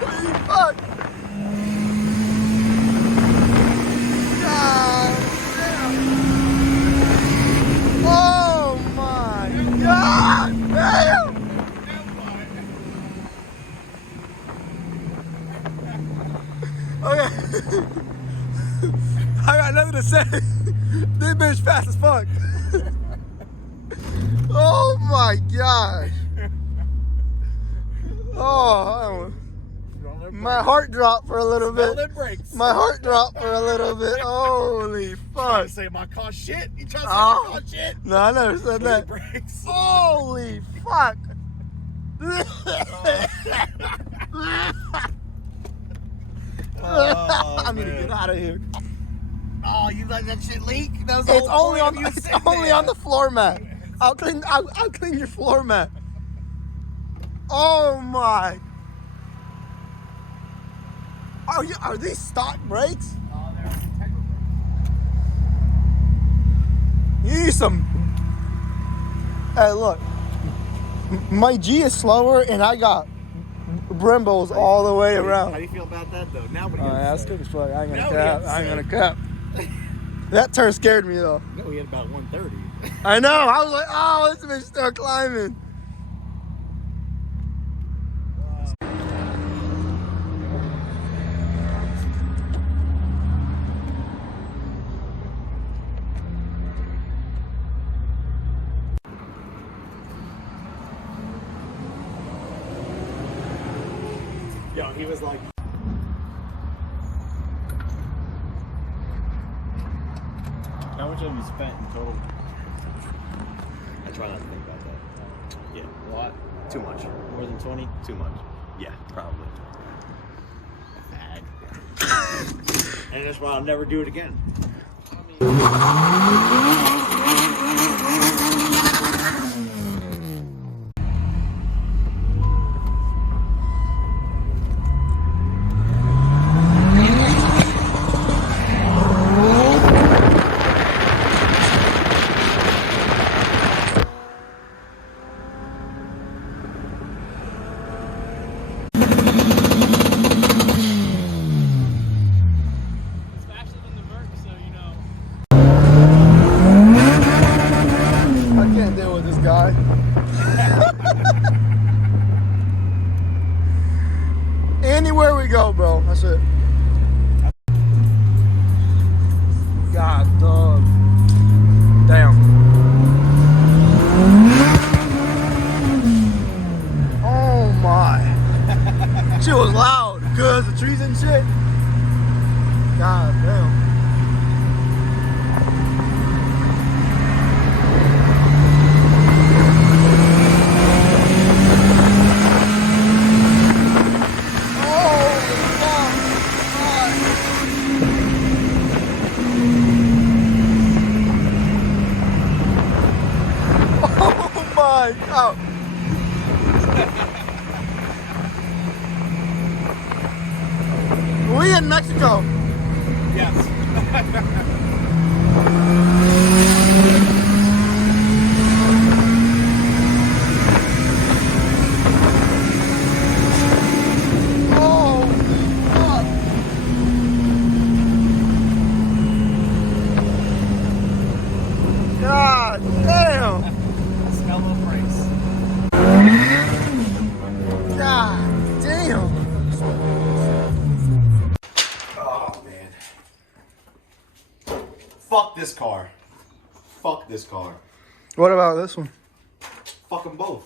Holy fuck! God damn! Oh my God! Damn! Okay. I got nothing to say. This bitch fast as fuck. Oh my gosh. Oh, my heart dropped for a little bit. My heart dropped for a little bit. Holy fuck. You say my car shit? You trying to say my car shit? No, I never said that. Holy fuck. I need to get out of here. Oh, you let that shit leak? That was It's only on the floor mat. I'll clean your floor mat. Oh my. Are these stock brakes? Oh, they're integral brakes. You need some. Hey, look. My G is slower and I got Brimbos all the way around. How do you feel about that though? Now what are you Oh, gonna that's say? good as fuck. I ain't gonna Now cap. what I ain't are you gonna cap. That turn scared me though. No, we had about 130. I know. I was like, oh, this bitch still climbing. Yo, he was like. How much have you spent in total? I try not to think about that. Yeah. A lot? Too much. More than 20? Too much. Yeah, probably. Bad. And that's why I'll never do it again. I can't deal with this guy. Anywhere we go, bro. That's it. God, dog. Damn. Oh my. Shit was loud because the trees and shit. God damn. Oh. We in Mexico. Yes. Oh, fuck. God damn. Smell of rice. God damn. Oh man. Fuck this car. Fuck this car. What about this one? Fuck them both.